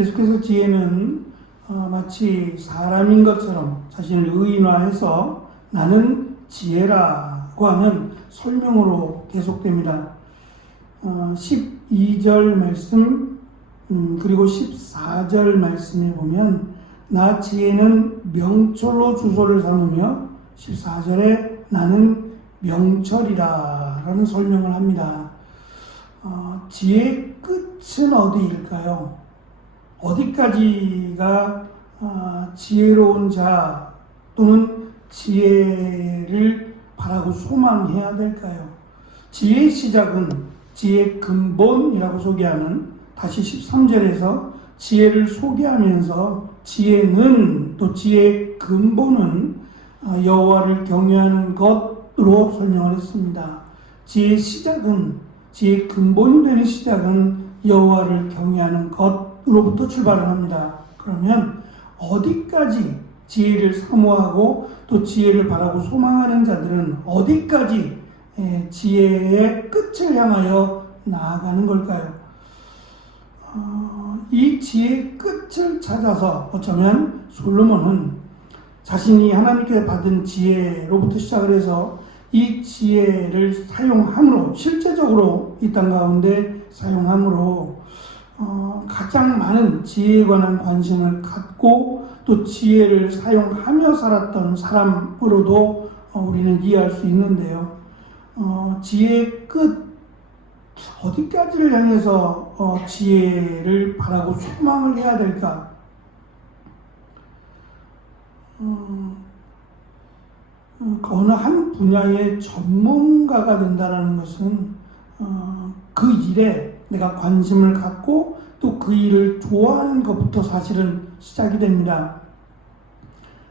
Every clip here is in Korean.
계속해서 지혜는 마치 사람인 것처럼 자신을 의인화해서 나는 지혜라고 하는 설명으로 계속됩니다. 12절 말씀 그리고 14절 말씀에 보면 나 지혜는 명철로 주소를 삼으며 14절에 나는 명철이라 라는 설명을 합니다. 지혜의 끝은 어디일까요? 어디까지가 지혜로운 자 또는 지혜를 바라고 소망해야 될까요? 지혜의 시작은 지혜의 근본이라고 소개하는 다시 13절에서 지혜를 소개하면서 지혜는 또 지혜의 근본은 여호와를 경외하는 것으로 설명을 했습니다. 지혜의 시작은 지혜의 근본이 되는 시작은 여호와를 경외하는 것으로부터 출발을 합니다. 그러면 어디까지 지혜를 사모하고 또 지혜를 바라고 소망하는 자들은 어디까지 지혜의 끝을 향하여 나아가는 걸까요? 이 지혜의 끝을 찾아서 어쩌면 솔로몬은 자신이 하나님께 받은 지혜로부터 시작을 해서 이 지혜를 사용함으로 실제적으로 이 땅 가운데 사용함으로 가장 많은 지혜에 관한 관심을 갖고 또 지혜를 사용하며 살았던 사람으로도 우리는 이해할 수 있는데요. 지혜의 끝 어디까지를 향해서 지혜를 바라고 소망을 해야 될까? 어느 한 분야의 전문가가 된다는 것은 그 일에 내가 관심을 갖고 또 그 일을 좋아하는 것부터 사실은 시작이 됩니다.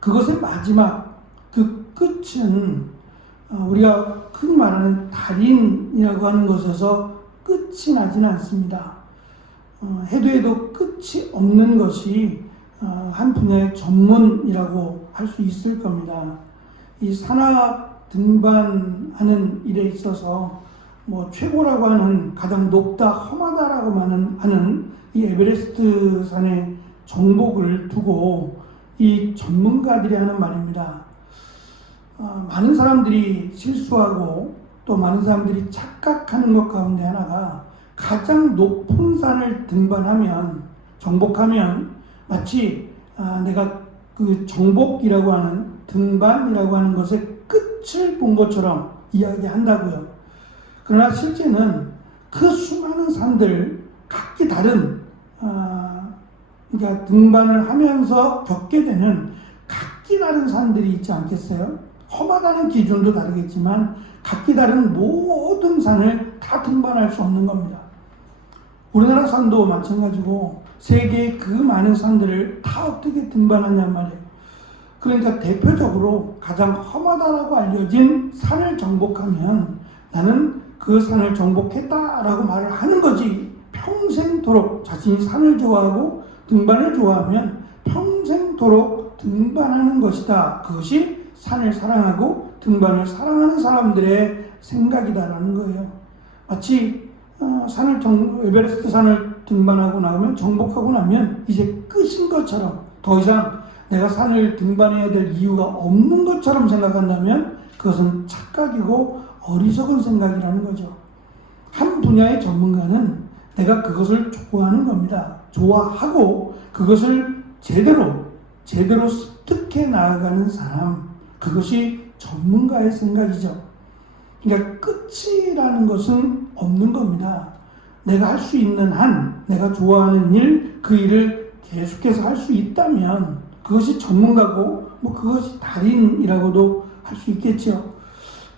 그것의 마지막, 그 끝은 우리가 흔히 말하는 달인이라고 하는 것에서 끝이 나지는 않습니다. 해도 끝이 없는 것이 한 분야의 전문이라고 할 수 있을 겁니다. 이 산악 등반하는 일에 있어서 최고라고 하는 가장 높다 험하다라고 하는 이 에베레스트 산의 정복을 두고 이 전문가들이 하는 말입니다. 많은 사람들이 실수하고 또 많은 사람들이 착각하는 것 가운데 하나가 가장 높은 산을 등반하면 정복하면 마치 내가 그 정복이라고 하는 등반이라고 하는 것의 끝을 본 것처럼 이야기한다고요. 그러나 실제는 그 수많은 산들 각기 다른 그러니까 등반을 하면서 겪게 되는 각기 다른 산들이 있지 않겠어요? 험하다는 기준도 다르겠지만 각기 다른 모든 산을 다 등반할 수 없는 겁니다. 우리나라 산도 마찬가지고 세계의 그 많은 산들을 다 어떻게 등반하냔 말이에요. 그러니까 대표적으로 가장 험하다라고 알려진 산을 정복하면 나는 그 산을 정복했다라고 말을 하는 거지, 평생도록 자신이 산을 좋아하고 등반을 좋아하면 평생도록 등반하는 것이다. 그것이 산을 사랑하고 등반을 사랑하는 사람들의 생각이다라는 거예요. 마치 에베레스트 산을 등반하고 나면 정복하고 나면 이제 끝인 것처럼 더 이상 내가 산을 등반해야 될 이유가 없는 것처럼 생각한다면 그것은 착각이고 어리석은 생각이라는 거죠. 한 분야의 전문가는 내가 그것을 좋아하는 겁니다. 좋아하고 그것을 제대로 습득해 나아가는 사람, 그것이 전문가의 생각이죠. 그러니까 끝이라는 것은 없는 겁니다. 내가 할 수 있는 한, 내가 좋아하는 일, 그 일을 계속해서 할 수 있다면 그것이 전문가고 그것이 달인이라고도 할 수 있겠죠.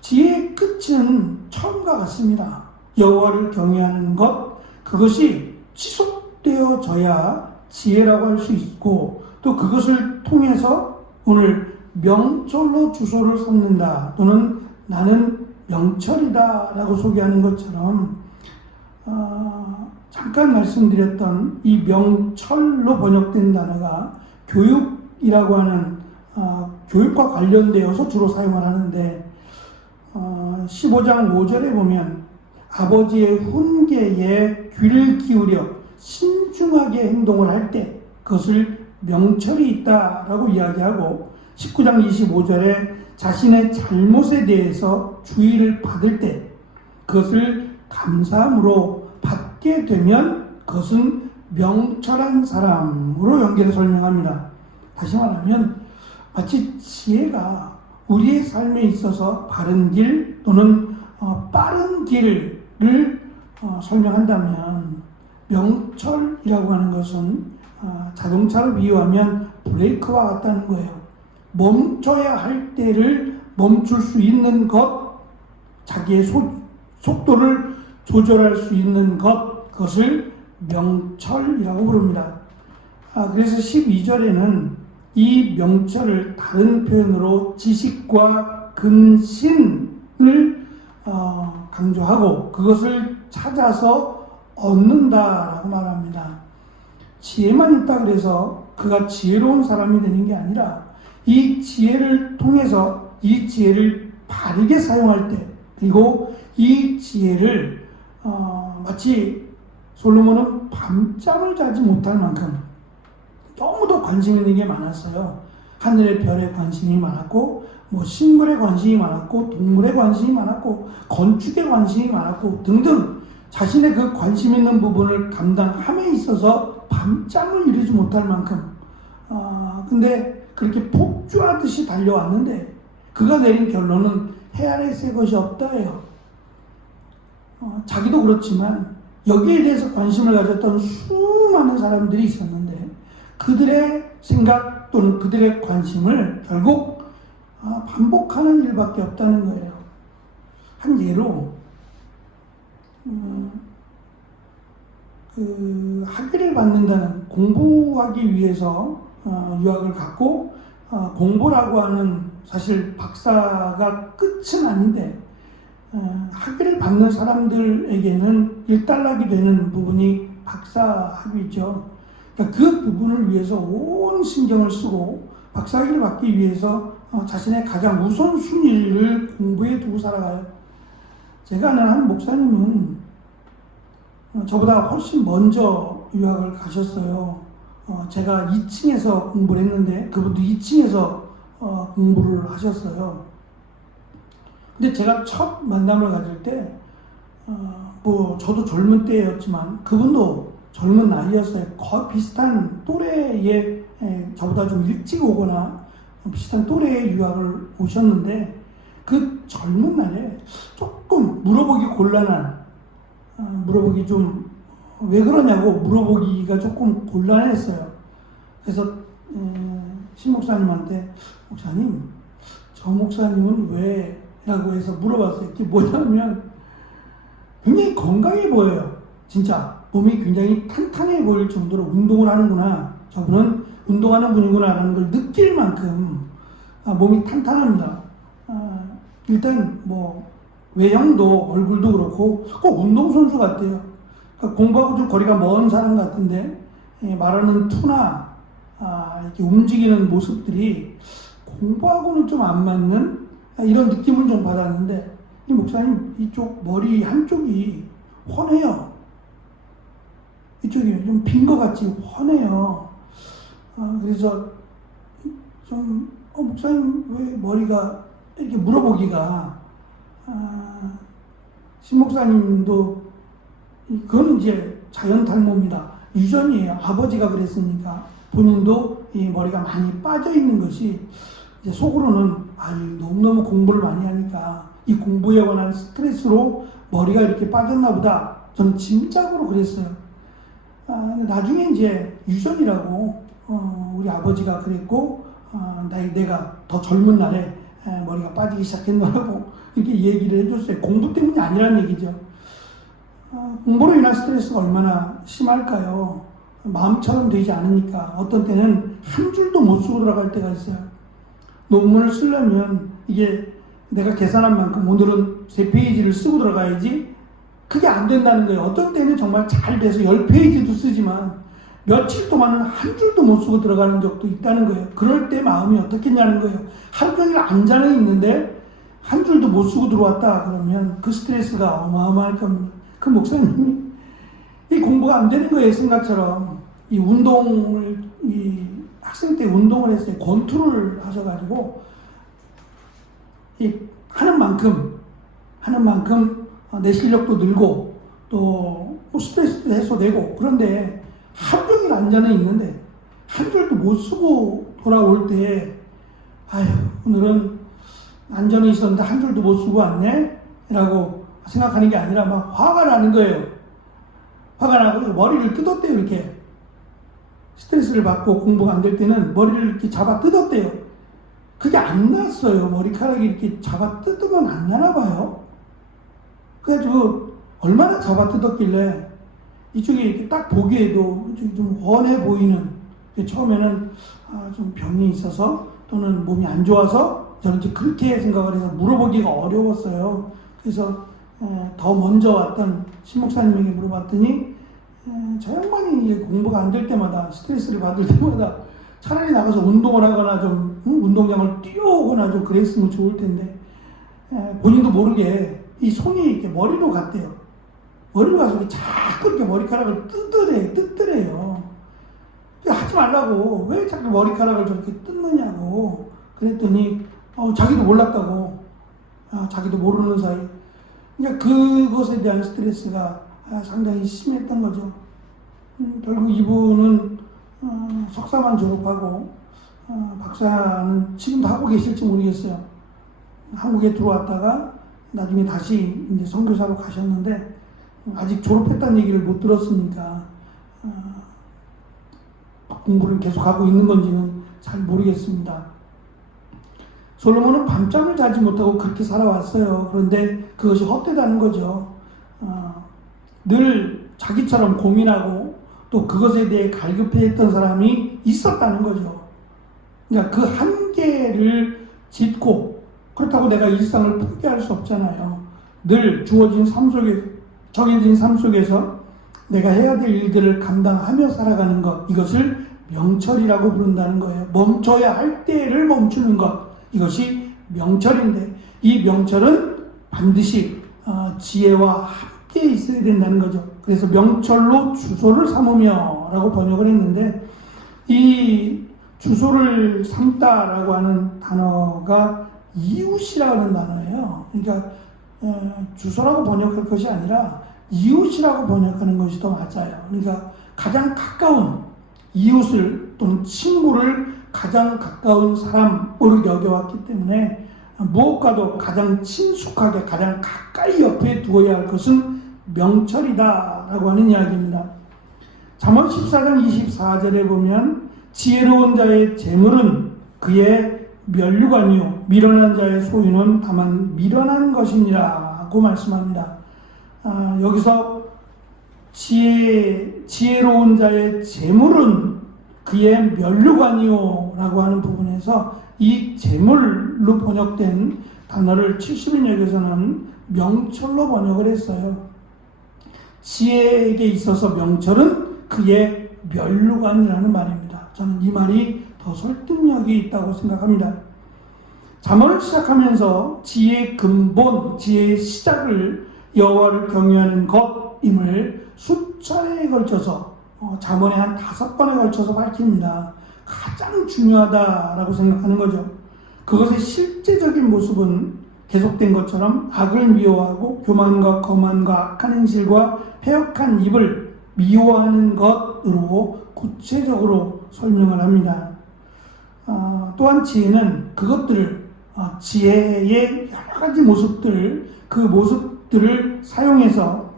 지혜의 끝은 처음과 같습니다. 여호와를 경외하는 것, 그것이 지속되어져야 지혜라고 할 수 있고 또 그것을 통해서 오늘 명철로 주소를 삼는다 또는 나는 명철이다 라고 소개하는 것처럼 잠깐 말씀드렸던 이 명철로 번역된 단어가 교육이라고 하는 교육과 관련되어서 주로 사용을 하는데 15장 5절에 보면 아버지의 훈계에 귀를 기울여 신중하게 행동을 할 때 그것을 명철이 있다라고 이야기하고 19장 25절에 자신의 잘못에 대해서 주의를 받을 때 그것을 감사함으로 받게 되면 그것은 명철한 사람으로 연결해 설명합니다. 다시 말하면 마치 지혜가 우리의 삶에 있어서 바른 길 또는 빠른 길을 설명한다면 명철이라고 하는 것은 자동차를 비유하면 브레이크와 같다는 거예요. 멈춰야 할 때를 멈출 수 있는 것, 자기의 속도를 조절할 수 있는 것, 그것을 명철이라고 부릅니다. 그래서 12절에는 이 명철을 다른 표현으로 지식과 근신을 강조하고 그것을 찾아서 얻는다라고 말합니다. 지혜만 있다 그래서 그가 지혜로운 사람이 되는 게 아니라 이 지혜를 통해서 이 지혜를 바르게 사용할 때 그리고 이 지혜를 마치 솔로몬은 밤잠을 자지 못할 만큼 너무도 관심 있는 게 많았어요. 하늘의 별에 관심이 많았고 식물에 관심이 많았고 동물에 관심이 많았고 건축에 관심이 많았고 등등 자신의 그 관심 있는 부분을 감당함에 있어서 밤잠을 이루지 못할 만큼 근데 그렇게 폭주하듯이 달려왔는데 그가 내린 결론은 해 아래 새 것이 없다예요. 자기도 그렇지만 여기에 대해서 관심을 가졌던 수많은 사람들이 있었는데 그들의 생각 또는 그들의 관심을 결국 반복하는 일밖에 없다는 거예요. 한 예로 학위를 받는다는 공부하기 위해서 유학을 갔고 공부라고 하는 사실 박사가 끝은 아닌데 학위를 받는 사람들에게는 일단락이 되는 부분이 박사 학위죠. 그러니까 그 부분을 위해서 온 신경을 쓰고 박사학위를 받기 위해서 자신의 가장 우선순위를 공부에 두고 살아가요. 제가 아는 한 목사님은 저보다 훨씬 먼저 유학을 가셨어요. 제가 2층에서 공부를 했는데 그분도 2층에서 공부를 하셨어요. 근데 제가 첫 만남을 가질 때 저도 젊은 때였지만 그분도 젊은 나이였어요. 거의 비슷한 또래의 저보다 좀 일찍 오거나 비슷한 또래의 유학을 오셨는데 그 젊은 날에 조금 물어보기 곤란한 물어보기 좀 왜 그러냐고 물어보기가 조금 곤란했어요. 그래서 신 목사님한테 목사님 저 목사님은 왜? 라고 해서 물어봤어요. 그게 뭐냐면 굉장히 건강해 보여요. 진짜 몸이 굉장히 탄탄해 보일 정도로 운동을 하는구나. 저분은 운동하는 분이구나 라는 걸 느낄 만큼 몸이 탄탄합니다. 일단 외형도 얼굴도 그렇고 꼭 운동선수 같아요. 그러니까 공부하고 좀 거리가 먼 사람 같은데 말하는 투나 이렇게 움직이는 모습들이 공부하고는 좀 안 맞는 이런 느낌을 좀 받았는데 이 목사님 이쪽 머리 한쪽이 훤해요. 이쪽이 좀 빈 것 같지 훤해요. 그래서 좀 목사님 왜 머리가 이렇게 물어보기가 신 목사님도 그거는 이제 자연 탈모입니다. 유전이에요. 아버지가 그랬으니까 본인도 이 머리가 많이 빠져 있는 것이 이제 속으로는 너무너무 공부를 많이 하니까 이 공부에 관한 스트레스로 머리가 이렇게 빠졌나 보다. 저는 짐작으로 그랬어요. 나중에 이제 유전이라고 우리 아버지가 그랬고 내가 더 젊은 날에 머리가 빠지기 시작했노라고 이렇게 얘기를 해줬어요. 공부 때문이 아니라는 얘기죠. 공부로 인한 스트레스가 얼마나 심할까요? 마음처럼 되지 않으니까 어떤 때는 한 줄도 못 쓰고 들어갈 때가 있어요. 논문을 쓰려면 이게 내가 계산한 만큼 오늘은 3페이지를 쓰고 들어가야지 그게 안 된다는 거예요. 어떤 때는 정말 잘 돼서 10페이지도 쓰지만 며칠 동안은 한 줄도 못 쓰고 들어가는 적도 있다는 거예요. 그럴 때 마음이 어떻겠냐는 거예요. 하루 종일 앉아는 있는데 한 줄도 못 쓰고 들어왔다 그러면 그 스트레스가 어마어마할 겁니다. 그 목사님이 이 공부가 안 되는 거예요. 생각처럼. 이 운동을, 이 학생 때 운동을 했어요. 권투를 하셔가지고, 이 하는 만큼 내 실력도 늘고, 또 스트레스도 해소되고, 그런데 하루 종일 앉아는 있는데, 한 줄도 못 쓰고 돌아올 때, 아휴, 오늘은 앉아는 있었는데 한 줄도 못 쓰고 왔네? 라고 생각하는 게 아니라 막 화가 나는 거예요. 화가 나고 머리를 뜯었대요, 이렇게. 스트레스를 받고 공부가 안 될 때는 머리를 이렇게 잡아 뜯었대요. 그게 안 났어요. 머리카락이 이렇게 잡아 뜯으면 안 나나 봐요. 그래가지고 얼마나 잡아 뜯었길래 이쪽에 이렇게 딱 보기에도 좀 훤해 보이는, 처음에는 좀 병이 있어서 또는 몸이 안 좋아서 저는 이제 그렇게 생각을 해서 물어보기가 어려웠어요. 그래서 더 먼저 왔던 신목사님에게 물어봤더니 저 양반이 공부가 안 될 때마다, 스트레스를 받을 때마다 차라리 나가서 운동을 하거나 좀 운동장을 뛰어오거나 좀 그랬으면 좋을 텐데, 본인도 모르게 이 손이 이렇게 머리로 갔대요. 머리로 가서 자꾸 이렇게 머리카락을 뜯더래요. 하지 말라고, 왜 자꾸 머리카락을 저렇게 뜯느냐고 그랬더니 자기도 몰랐다고. 자기도 모르는 사이. 그러니까 그것에 대한 스트레스가 상당히 심했던 거죠. 결국 이분은 석사만 졸업하고 박사는 지금도 하고 계실지 모르겠어요. 한국에 들어왔다가 나중에 다시 이제 선교사로 가셨는데, 아직 졸업했다는 얘기를 못 들었으니까 공부를 계속하고 있는 건지는 잘 모르겠습니다. 솔로몬은 밤잠을 자지 못하고 그렇게 살아왔어요. 그런데 그것이 헛되다는 거죠. 늘 자기처럼 고민하고 또 그것에 대해 갈급해했던 사람이 있었다는 거죠. 그러니까 그 한계를 짚고, 그렇다고 내가 일상을 포기할 수 없잖아요. 늘 주어진 삶 속에, 정해진 삶 속에서 내가 해야 될 일들을 감당하며 살아가는 것, 이것을 명철이라고 부른다는 거예요. 멈춰야 할 때를 멈추는 것, 이것이 명철인데, 이 명철은 반드시 지혜와 함께 있어야 된다는 거죠. 그래서 명철로 주소를 삼으며 라고 번역을 했는데, 이 주소를 삼다라고 하는 단어가 이웃이라고 하는 단어예요. 그러니까 주소라고 번역할 것이 아니라 이웃이라고 번역하는 것이 더 맞아요. 그러니까 가장 가까운 이웃을 또는 친구를 가장 가까운 사람으로 여겨왔기 때문에 무엇과도 가장 친숙하게, 가장 가까이 옆에 두어야 할 것은 명철이다라고 하는 이야기입니다. 잠언 14장 24절에 보면 지혜로운 자의 재물은 그의 면류관이요 미련한 자의 소유는 다만 미련한 것이니라고 말씀합니다. 여기서 지혜로운 자의 재물은 그의 면류관이요 라고 하는 부분에서 이 재물로 번역된 단어를 70인역에서는 명철로 번역을 했어요. 지혜에게 있어서 명철은 그의 면류관이라는 말입니다. 저는 이 말이 더 설득력이 있다고 생각합니다. 잠언을 시작하면서 지혜의 근본, 지혜의 시작을 여호와를 경외하는 것임을 수차례에 걸쳐서 잠언에 한 5번에 걸쳐서 밝힙니다. 가장 중요하다라고 생각하는 거죠. 그것의 실제적인 모습은 계속된 것처럼 악을 미워하고 교만과 거만과 악한 행실과 패역한 입을 미워하는 것으로 구체적으로 설명을 합니다. 또한 지혜는 그것들을, 지혜의 여러 가지 모습들, 그 모습들을 사용해서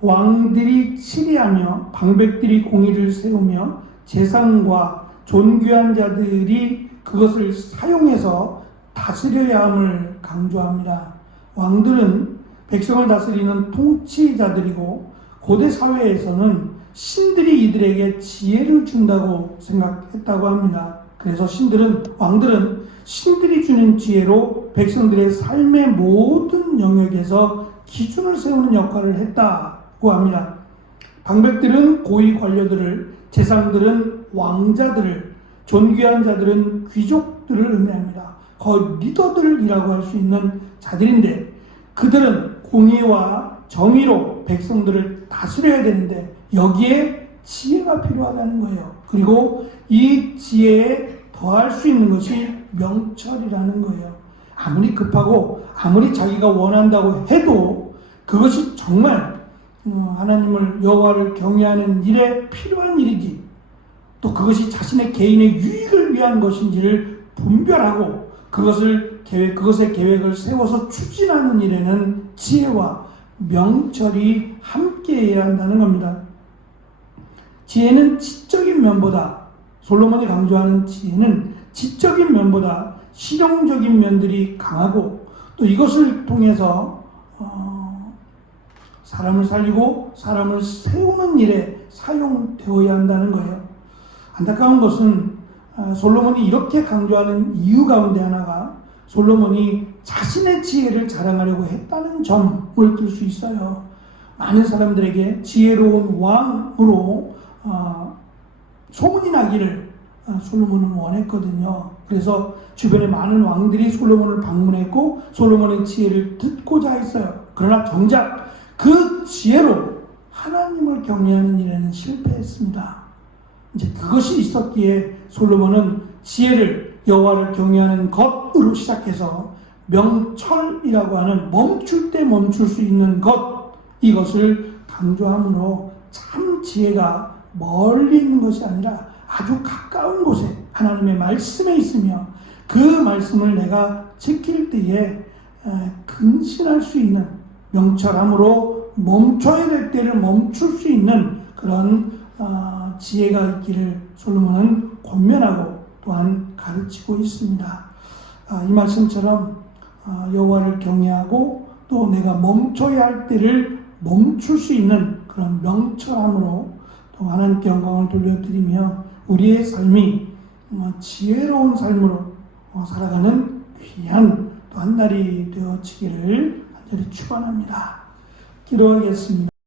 왕들이 치리하며 방백들이 공의를 세우며 재상과 존귀한 자들이 그것을 사용해서 다스려야 함을 강조합니다. 왕들은 백성을 다스리는 통치자들이고 고대 사회에서는 신들이 이들에게 지혜를 준다고 생각했다고 합니다. 그래서 왕들은 신들이 주는 지혜로 백성들의 삶의 모든 영역에서 기준을 세우는 역할을 했다고 합니다. 방백들은 고위 관료들을, 재상들은 왕자들을, 존귀한 자들은 귀족들을 의미합니다. 거의 리더들이라고 할 수 있는 자들인데, 그들은 공의와 정의로 백성들을 다스려야 되는데 여기에 지혜가 필요하다는 거예요. 그리고 이 지혜에 더할 수 있는 것이 명철이라는 거예요. 아무리 급하고 아무리 자기가 원한다고 해도 그것이 정말 하나님을 여호와를 경외하는 일에 필요한 일이지 또 그것이 자신의 개인의 유익을 위한 것인지를 분별하고 그것의 계획을 세워서 추진하는 일에는 지혜와 명철이 함께해야 한다는 겁니다. 지혜는 지적인 면보다 솔로몬이 강조하는 지혜는 지적인 면보다 실용적인 면들이 강하고 또 이것을 통해서 사람을 살리고 사람을 세우는 일에 사용되어야 한다는 거예요. 안타까운 것은 솔로몬이 이렇게 강조하는 이유 가운데 하나가 솔로몬이 자신의 지혜를 자랑하려고 했다는 점을 들 수 있어요. 많은 사람들에게 지혜로운 왕으로 소문이 나기를 솔로몬은 원했거든요. 그래서 주변에 많은 왕들이 솔로몬을 방문했고 솔로몬의 지혜를 듣고자 했어요. 그러나 정작 그 지혜로 하나님을 경외하는 일에는 실패했습니다. 이제 그것이 있었기에 솔로몬은 지혜를 여호와를 경외하는 것으로 시작해서 명철이라고 하는 멈출 때 멈출 수 있는 것 이것을 강조함으로 참 지혜가 멀리 있는 것이 아니라 아주 가까운 곳에 하나님의 말씀에 있으며 그 말씀을 내가 지킬 때에 근신할 수 있는 명철함으로 멈춰야 될 때를 멈출 수 있는 그런 지혜가 있기를 솔로몬은 권면하고 또한 가르치고 있습니다. 이 말씀처럼 여호와를 경외하고 또 내가 멈춰야 할 때를 멈출 수 있는 그런 명철함으로 또 하나님께 영광을 돌려드리며 우리의 삶이 지혜로운 삶으로 살아가는 귀한 또 한 날이 되어지기를 간절히 축원합니다. 기도하겠습니다.